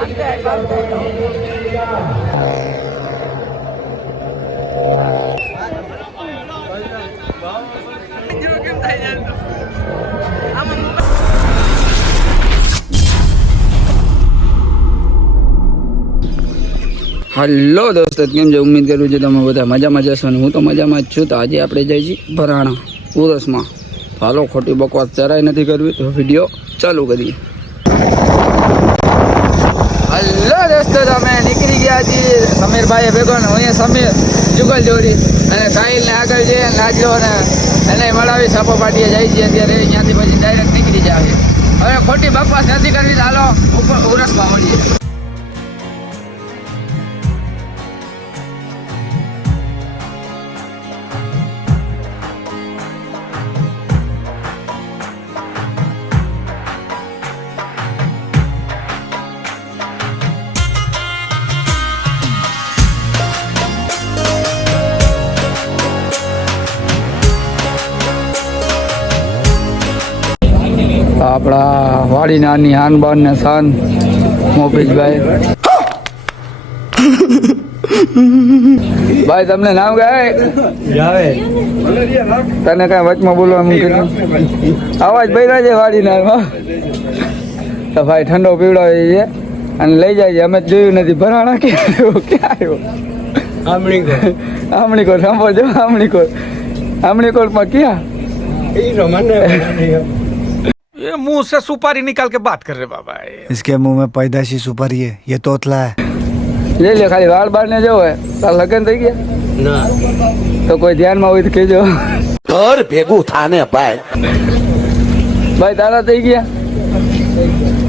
Hello દોસ્તો, કેમ છે? ઉમ્મીદ કરું છું તમે બધા મજામાં જશો ને હું તો મજામાં જ છું. તો આજે આપણે જઈએ છીએ ભરાણા ઉરસમાં. હાલો, ખોટી બકવાસ જરાય નથી કરવી, તો વિડીયો ચાલુ કરીએ. હેલો દોસ્તો, અમે નીકળી ગયા છીએ સમીરભાઈ ભેગો ને અહીંયા સમીર જુગલ જોડી અને સાહિલને આગળ જઈએ નાચલો અને એને મળાવી સાપો પાટીએ જાય છે. અત્યારે ત્યાંથી પછી ડાયરેક્ટ નીકળી જાય. હવે ખોટી બકવાસ નથી કરવી, હાલો ઉપર ઉરસમાં મળીએ. આપણા વાડી નાની આનબાન ને શાન મોફીજભાઈ. ભાઈ તમને નામ ગાય તને કઈ વચમાં બોલવા મૂકી અવાજ બૈરા છે વાડી ના. તો ભાઈ ઠંડો પીવડાવે છે અને લઈ જાય છે. અમે જોયું નથી. ભરાણા ક્યાં આવ્યો? આમણી કોટ સાંભળજો. આમણી કોટમાં ક્યાં? ये मुंह से सुपारी निकाल के बात कर रहे बाबा. इसके मुंह में पैदाशी सुपारी है, ये तोतला है. ले ले, खाली વાળ બાર ને જવો હે. તાર લગન થઈ ગયા ના? તો કોઈ ધ્યાનમાં હોય તો કહેજો. ઘર ભેગું થાને ભાઈ. ભાઈ તારા થઈ ગયા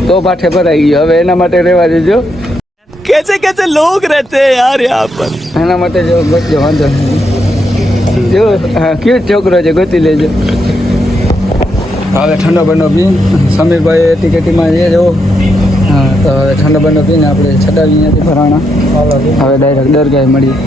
તો પાઠે ભરાઈ ગયો. હવે એના માટે રહેવા દેજો. कैसे कैसे लोग रहते हैं यार यहाँ पर. એના માટે જો ગોતજો, વાંધો નહીં. જો હા, ક્યુટ છોકરો છે, ગોતી લેજો. હવે ઠંડો બંડો પી સમીરભાઈ ટિકેટીમાં છે જો. હા, તો હવે ઠંડો બંડો પીને આપણે છટાવી અહીંયાથી ભરાણા. હવે ડાયરેક્ટ દરગાહે મળીએ.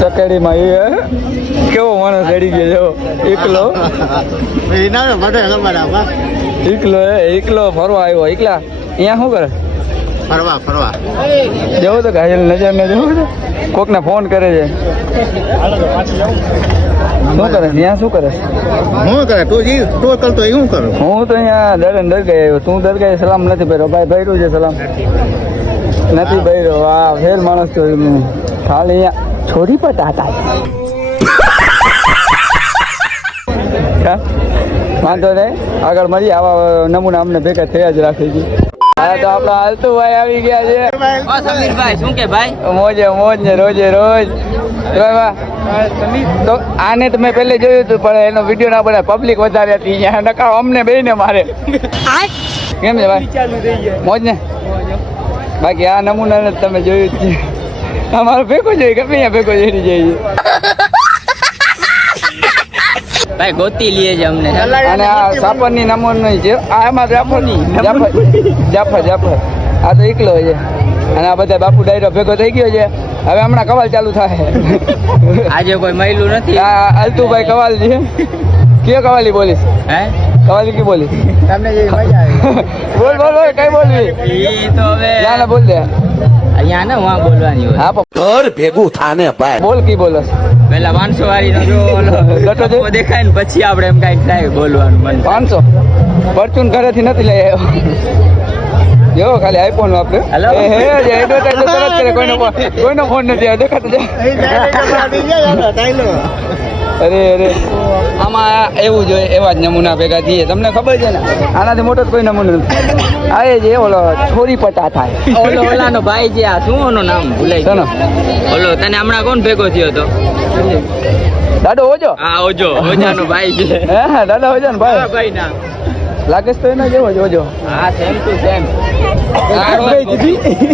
ચકેડીમાં એ કેવો માણસ ચડી ગયો એકલો ફરવા આવ્યો. એકલા અહીંયા શું કરે? ફરવા જવું તો ઘાયલ નજર ને જવું છે. કોક ને ફોન કરે છે. શું કરે ત્યાં? શું કરે? હું તો અહીંયા દરગાહ આવ્યો. તું દરગાહ સલામ નથી ભર્યો? ભાઈ ભર્યું છે સલામ? નથી ભર્યો. વાહ, ફેલ માણસ તો ખાલી અહીંયા છોડી પતાતા. વાંધો નહીં, આગળ મળીએ. આવા નમૂના અમને ભેગા થયા જ રાખે છે. હા, તો આપડા હાલતુભાઈ આવી ગયા છે. સમીરભાઈ શું કે ભાઈ? મોજે મોજ ને રોજે રોજ. તો આને તો મેં પહેલે જોયું હતું, પણ એનો વિડીયો ના બનાવે. પબ્લિક વધારે હતી અહીંયા. નકા અમને બે ને મારે. કેમ છે ભાઈ? મોજ ને? બાકી આ નમૂના તમે જોયું જ છે. અમારો ભેગો જોઈએ, ગમે અહીંયા ભેગો જઈ જઈએ. ભાઈ ગોતી લઈએ છે અમને. અને આ સાપરની નમૂનો છે. આ એમાં જાફર આ તો એકલો છે. અને આ બધા બાપુ ડાયરો ભેગો થઈ ગયો છે. હવે હમણાં કવાલ ચાલુ થાય. આજે કોઈ મહિલું નથી. આ અલતુભાઈ કવાલ છે. કયો કવાલી બોલીશ? હે તમારી કી બોલી તમને જે મજા આવી બોલ બોલ બોલ કઈ બોલવી એ તો હવે ના ના બોલ દે અહીંયા ને વાં બોલવાની હોય હા ઘર ભેગું થાને ભાઈ બોલ કી બોલસ પેલા 500 વાળી નો જો ઓલો લટો દે. લટો દેખાય ને પછી આપણે એમ કાંઈક થાય બોલવાનું મન 500 પરચુન ઘરેથી નથી લઈ આવ્યો જો ખાલી આઈફોન વાપરે Hello? એ હે જે એડવર્ટાઇઝ તરત કરે કોઈનો ફોન નથી આવ્યો દેખાતો જા અરે અરે આમાં એવું જોઈએ એવા જ નમૂના ભેગા થઈએ તમને ખબર છે ને આનાથી મોટો તો કોઈ નમૂનો નથી આ એ જે ઓલો છોરી પટા થાય ઓલો ઓલાનો ભાઈ જે આ શું ઓનું નામ ભૂલાઈ શેનો? ગયું ઓલો તને હમણાં કોણ ભેગો થયો તો દાડો ઓજો હા ઓજો ઓજાનો ભાઈ છે હે હા દાદા ઓજો ને ભાઈ ભાઈ ના લાગે છે તો એના જેવો જ ઓજો હા સેમ ટુ સેમ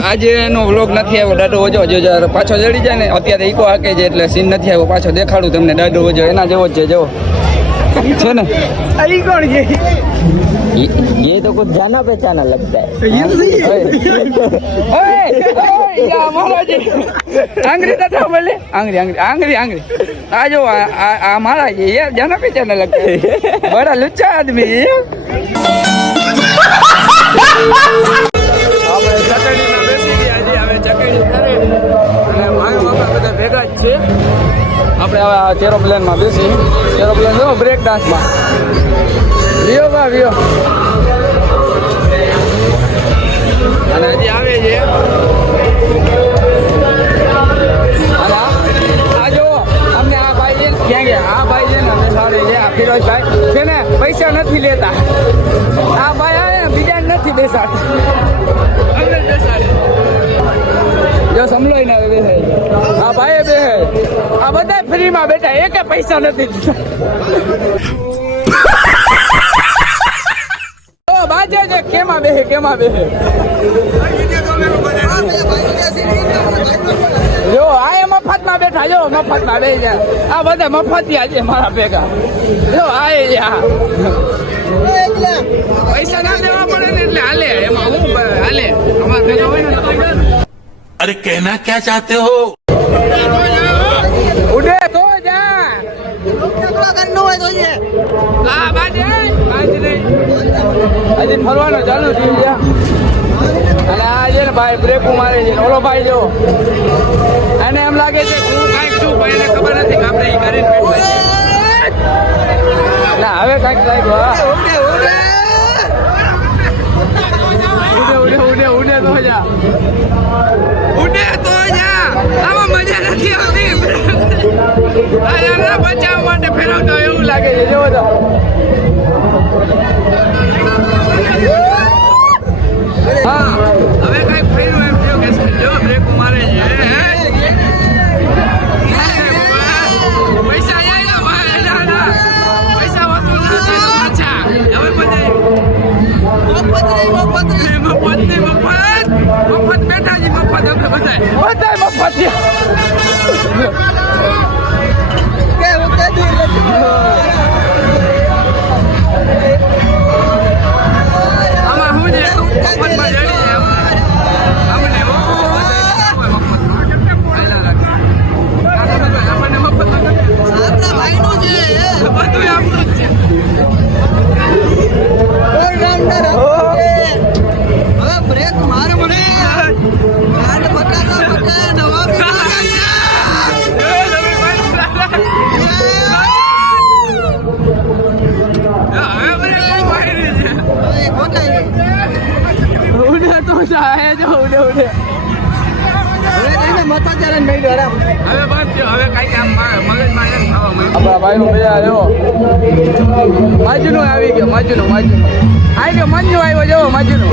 આજે એનો વ્લોગ નથી આવ્યો દાડો ઓજો જો પાછો જડી જાય ને અત્યારે ઈકો હાકે છે એટલે સીન નથી આવ્યો પાછો દેખાડું તમને દાડો ઓજો એના જેવો જ છે જો છે ને ये तो कुछ जाना पहचाना लगता આંગળી દાદા બોલે આંગળી આંગળી આંગળી આંગળી આ જો આ મારા છે યાર જાના પहचाना लगता है बड़ा लुच्चा आदमी है આપણે ચકડીમાં બેસી ગયા છીએ હવે ચકડી કરે અને ભાઈઓ આપણે બધા ભેગા જ છે આપણે હવે એરોપ્લેનમાં બેસી એરોપ્લેન જો બ્રેક ડાન્સમાં વિયો બા વિયો અને હજી આવે છે અને આ જો અમને આ ભાઈ છે ને ક્યાં ગયા આ ભાઈ છે ને બેસાડે છે આ ફિરોજભાઈ છે ને પૈસા નથી લેતા આ ભાઈ આવે ને બીજા નથી બેસાડતા અમને બેસાડે જો સમલોય ને બેસે આ ભાઈ બે આ બધા ફ્રીમાં બેઠા એકે પૈસા નથી દીધા બાજે છે કેમાં બેહે જો આ મફતમાં બેઠા જો મફતમાં બેહી જાય આ બધા મફતિયા છે મારા ભેગા જો આ પૈસા ના દેવા પડે ને એટલે હાલે એમાં હું હાલે અમારા ભેગા હોય ને अरे कहना क्या चाहते हो ઉડે તો જા હા બાજે નહીં હજી ફરવાનું ચાલુ થયું છે અને આ છે ને ભાઈ બ્રેક મારે છે ઓલો ભાઈ જો અને એમ લાગે છે કે હું કાંઈક છું પણ એને ખબર નથી કે આપણે એ કરીને બેઠો છે ના હવે કાંઈક લાગ્યું હા ઉડે તો જા આમાં મજા નથી આવતી આ યાર બચાવવા માટે ફેરવતો એવું લાગે છે જોવો તો હા હવે કઈક ફેરવું એમ થયું કે જો બ્રેક મારે છે પૈસા આયા ભાઈ ના પૈસા વસૂલ નથી પાછા હવે બધા મફત બેઠા છે મફત અમે બધા મફત આમાં શું છે મફતમાં જડી છે અમને આપણને મફતમાં ભાઈનું છે બધું આપણું જ છે બ્રેક મારે મને માજુનું આવી ગયો માજુનું આવી ગયો મંજુ આવ્યો જો માજુનું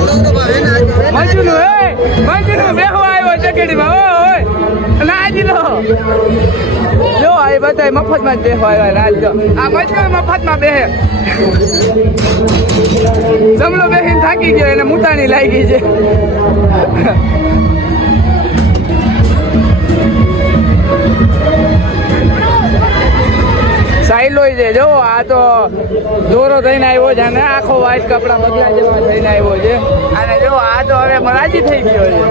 બેહવા આવ્યો ચકેડીમાં ઓય નાજી લો જો આ બધા મફતમાં જ બેહવા આવ્યા નાજી લો આ મંજુ મફતમાં બેહે જમલો બેહીને થાકી ગયો એને મુતાની લાગી છે સાઈલો છે જો આ તો દોરો થઈને આવ્યો છે અને આખો વ્હાઈટ કપડા બદલા જેવા થઈને આવ્યો છે અને જો આ તો હવે રાજી થઈ ગયો છે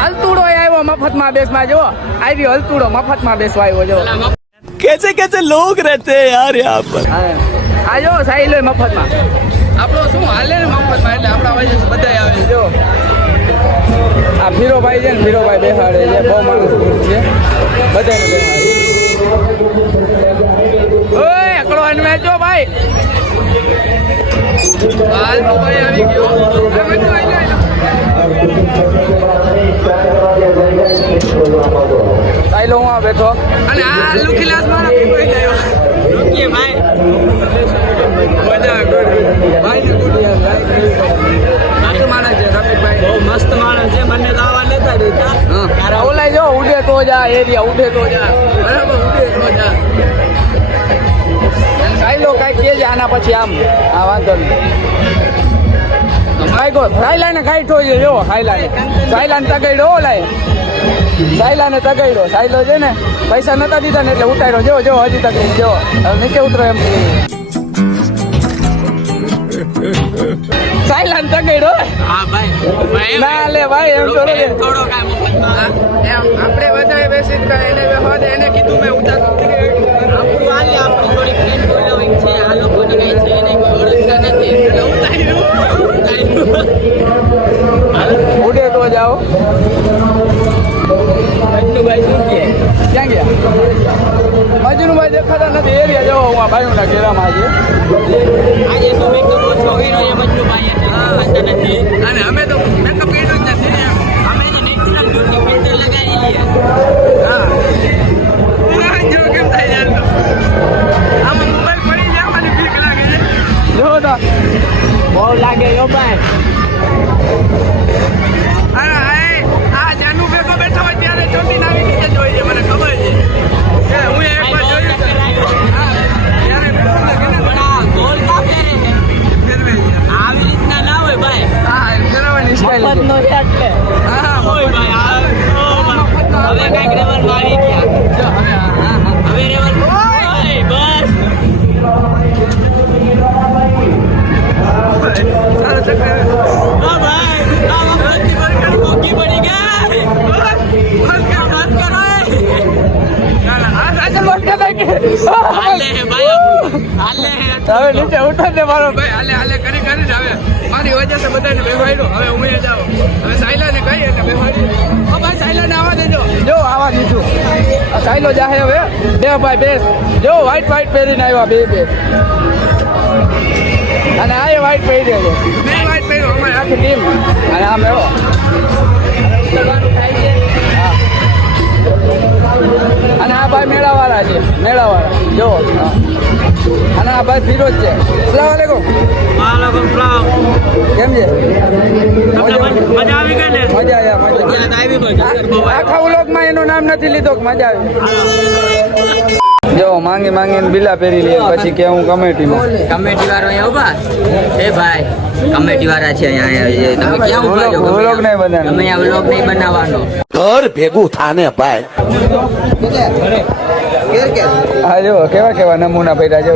હલતુડો આવ્યો મફતમાં બેસમાં જો આવ્યો હલતુડો મફતમાં બેસવા આવ્યો જો कैसे कैसे लोग रहते हैं यार यहाँ पर। આ જો સાઈલ હોય મફતમાં આપણો શું હાલે ને મફતમાં એટલે આપણા વજન બધા આવે જો આ ફીરોભાઈ છે ને ફીરોભાઈ બેહાડે છે બહુ માણસ છે બધાને બેહાડે ઓય એકડો અનમે જો ભાઈ હાલ તો ભાઈ આવી ગયો આ બધું આવી ગયું સાઈલો હું આ બેઠો અને આ લુખીલાસ મારા પીપળી ગયો રૂકીએ ભાઈ મજા ભાઈ ને ગુડ યાર મસ્ત માણસ છે રમેશભાઈ બહુ મસ્ત માણસ છે મને તો આવા નતા દેતા હા ઓલાય જો ઉડે તો જા એરિયા ઉડે તો જા બરાબર ઉડે તો જા સાઈલો કાંઈક કે છે આના પછી આમ આ વાંધો નહીં માઈકો સાઈલાને કાંઈ ઠોઈ જો સાઈલાને તગાડ્યો ઓલાય સાઈલાને તગાડ્યો સાઈલો છે ને પૈસા નતા દીધા ને એટલે ઉતાર્યો જો હજી તકલીફ જો હવે નીચે ઉતરો એમ સાઈલાને તગાડ્યો હા ભાઈ ના લે ભાઈ એમ તો થોડો કાંઈ મફતમાં એમ આપણે વધારે બેસી જ કરે એને હોદ એને કીધું મેં ઉતાર આપણું હાલે આપણી થોડી ફ્રેન્ડ ફોલોઈંગ છે આ લોકોની કઈ છે નહીં કોઈ ઓળખતા નથી એટલે ઉતાર્યું ઉડે તો જાઓ ભાઈ શું કહે ક્યાં ગયા મજનુભાઈ દેખાતા નથી એરિયા જવો હું આ ભાઈઓના ઘેરામાં આજે આજે શું મેકઅપ ઓછો કર્યો છે મજનુભાઈ એટલે વાંધો નથી અને અમે તો મેકઅપ કર્યું જ નથી ને અમે તો નેચરલ બ્યુટી ફિલ્ટર લગાવી લઈએ હા જો કેમ થાય યાર આમાં મોબાઈલ પડી જાય મને બીક લાગે છે જો તો બહુ લાગે યો ભાઈ અરે આ જાનુ ભેગો બેઠો હોય ત્યારે ચોટીને આવી રીતે જોઈ છે મને ખબર છે કે હું એકવાર જોયું હા ત્યારે બેઠો ને પણ આ ગોલ કા પહેરે છે ફેરવે છે આવી રીતના ના હોય ભાઈ હા ફેરવવાની સ્ટાઈલ મફત નો છે એટલે હા હોય ભાઈ હવે કઈક રેવલ માં આવી ગયા જો હવે હા હવે રેવલ બસ ચાલો ચક્કર હા ભાઈ આ વખતની બરકત મોકી પડી ગઈ હાલે હે ભાઈ હાલે હે હવે નીચે ઉઠા દે મારો ભાઈ હાલે કરી ને હવે મારી વજહ સે બધાને બેવાડ્યો હવે હું એ જાઉં હવે સાયલાને કહી એટલે બેવાડી ઓ ભાઈ સાયલાને આવવા દેજો જો આવવા દીધું આ સાયલો જાહે હવે બે ભાઈ બેસ જો વ્હાઈટ પહેરીને આવ્યા બે અને આ વ્હાઈટ પહેરી છે બે વ્હાઈટ પહેર્યો અમારી આખી ટીમ અને આ મેળો હા અને આ ભાઈ મેળાવાળા છે જો હા. અને આ ભાઈ ફિરોજ છે અસલામ વાલેકુમ વાલેકુમ સલામ કેમ છે મજા આવી ગઈ ને મજા આવ્યા આખા વ્લોગમાં એનું નામ નથી લીધો કે મજા આવી જો માંગીને બિલા પહેરી લે પછી કે હું કમેટીમાં કમેટી વાળો અહીંયા ઉભા એ ભાઈ કમેટી વાળા છે અહીંયા તમે ક્યાં ઉભા છો વ્લોગ નહીં બનાવવાનો. તમે અહીંયા વ્લોગ નહીં બનાવવાનો ઘર ભેગું થાને ભાઈ હા જો કેવા નમૂના પહેર્યા જો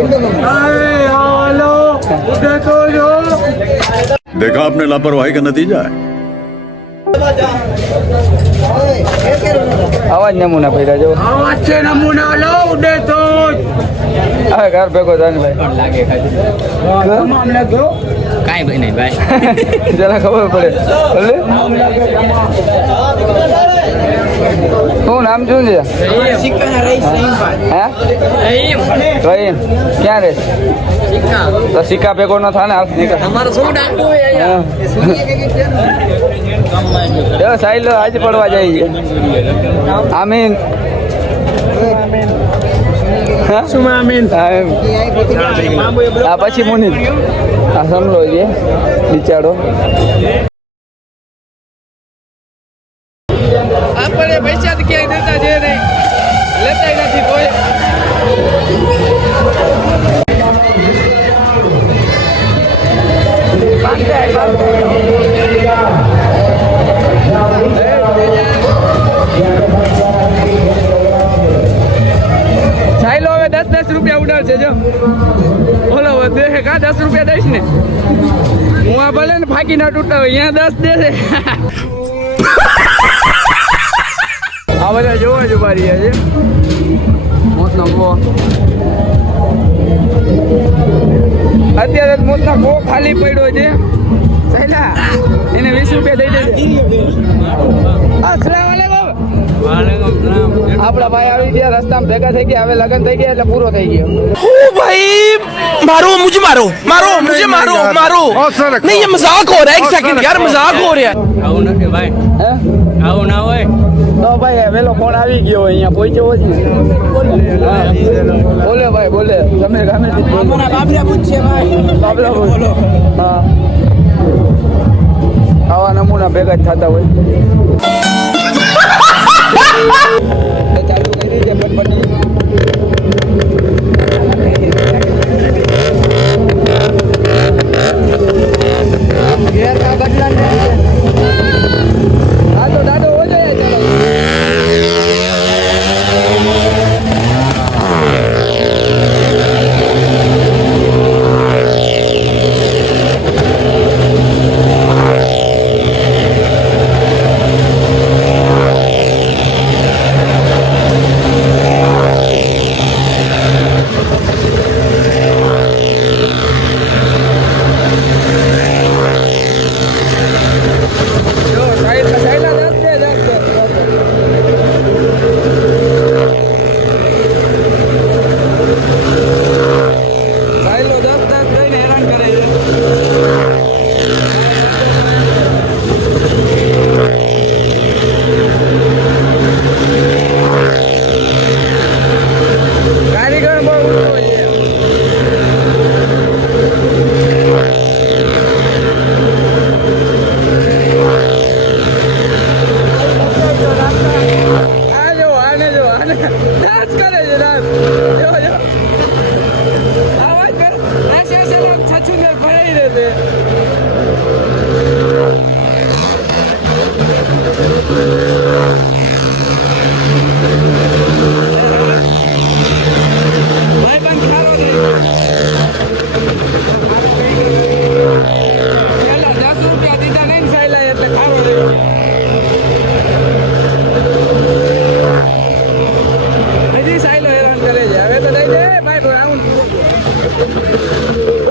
देखा आपने लापरवाही का नतीजा है આવા જ નમૂના પહેર્યા જો હવે ઘર ભેગો થાય ને ભાઈ કાંઈ ભાઈ નહીં ભાઈ જરા ખબર પડે ભલે શું નામ શું છે હે રહીમ ક્યાં રે તો સિક્કા ભેગો ન થાય ને હાલ નીકળ તમારું શું ડાકું જો સાઈલ આજે પડવા જાય આમીન હા પછી મુનિત આ સમલો છે બિચારો આપણે પૈસા તો ક્યાંય દેતા છે નહીં લેતા નથી કોઈ સાઈલો હવે 10 રૂપિયા ઉડાડશે જો બોલો દેખે કા 10 રૂપિયા દઈશ ને હું આ ભલે ને ફાંકી ના તૂટતા હોય અહીંયા 10 દેશે આ બધા જોવા જ ઉભા રહ્યા છે મૂસનો ગો અત્યારે મૂસનો ગો ખાલી પડ્યો છે સહેલા એને 20 રૂપિયા દઈ દેજે અસલામ વાલેકુમ આપણા ભાઈ આવી ગયા રસ્તામાં ભેગા થઈ ગયા હવે લગન થઈ ગયા એટલે પૂરો થઈ ગયો ओ भाई मारो मुझे मारो मारो मुझे मारो मारो नहीं ये मजाक हो रहा है एक सेकंड यार मजाक हो रहा है આવું નથી ભાઈ હે આવું ના હોય તો ભાઈ વેલો ફોન આવી ગયો અહીંયા પહોંચ્યો છે બોલે ભાઈ બોલે તમે ગામે અમારા બાબલા પૂછશે ભાઈ બાબલા બોલો હા આવા નમૂના ભેગા જ થતા હોય ચાલુ કરી દે ફટફટી દાદો હો જાય ચાલો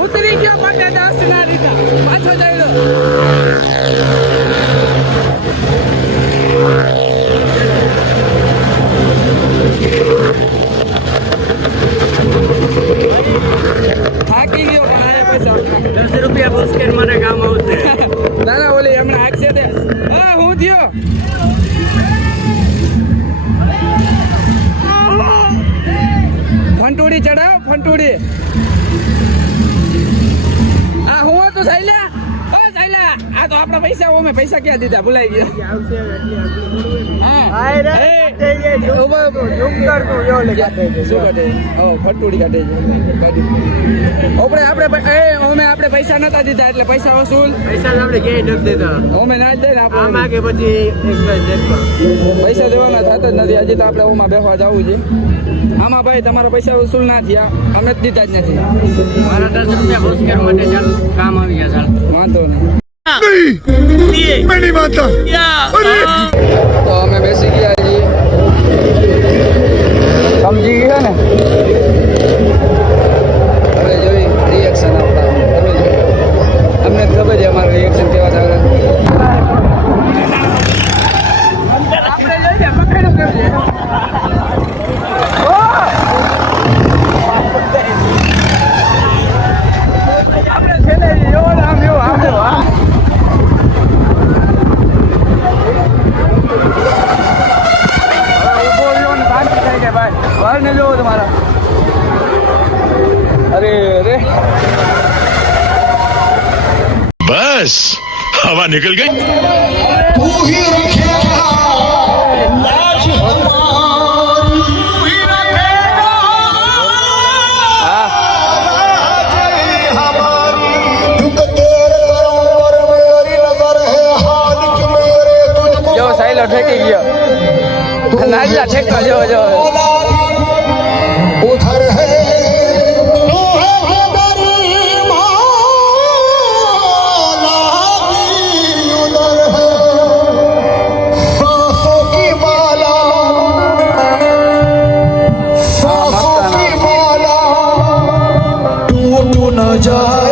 ઉતરી ગયો પાટે 10 ના રીતા પાછો જઈ લો થાકી ગયો પણ આયા પૈસા 10 રૂપિયા બુસ્કેટ માટે કામ આવશે ના ના ઓલી હમણાં આખશે તે હા હું થયો ફંટોડી ચડાવ ફંટોડી આ હું હતું સાયલા ઓ સાયલા આ તો આપણા પૈસા ઓમે પૈસા ક્યાં દીધા ભૂલાઈ ગયા હા ફંટોડી કાઢે આપણે પૈસા નતા દીધા એટલે પૈસા વસૂલ પૈસા આપણે ક્યાંય નથી દેતા ઓમે ના જ દે ને આપણે આમાં કે પછી પૈસા દેવાના થતા જ નથી હજી તો આપણે ઓમાં બેસવા જવું છે આમાં ભાઈ તમારા પૈસા વસૂલ ના થયા અમે જ દીધા જ નથી મારા 10 રૂપિયા બુસ્કેટ માટે ચાલ કામ આવી ગયા ચાલ વાંધો નહીં તો અમે બેસી ગયા છીએ સમજી ગયા ને હવે જોઈ રિએક્શન આપણા તમે જોઈ અમને ખબર છે અમારું રિએક્શન કેવા ચાલે આપણે લઈને પકડ્યું કેમ છે આપણે છેલ્લે એવો આમ એવો આમ बाहर नहीं लो तुम्हारा अरे अरे बस हवा निकल गई जो साइलो ठेकी गयो नाजला ठेका जो जो उधर है तू है मेरी मौला उधर है सांसों की माला जा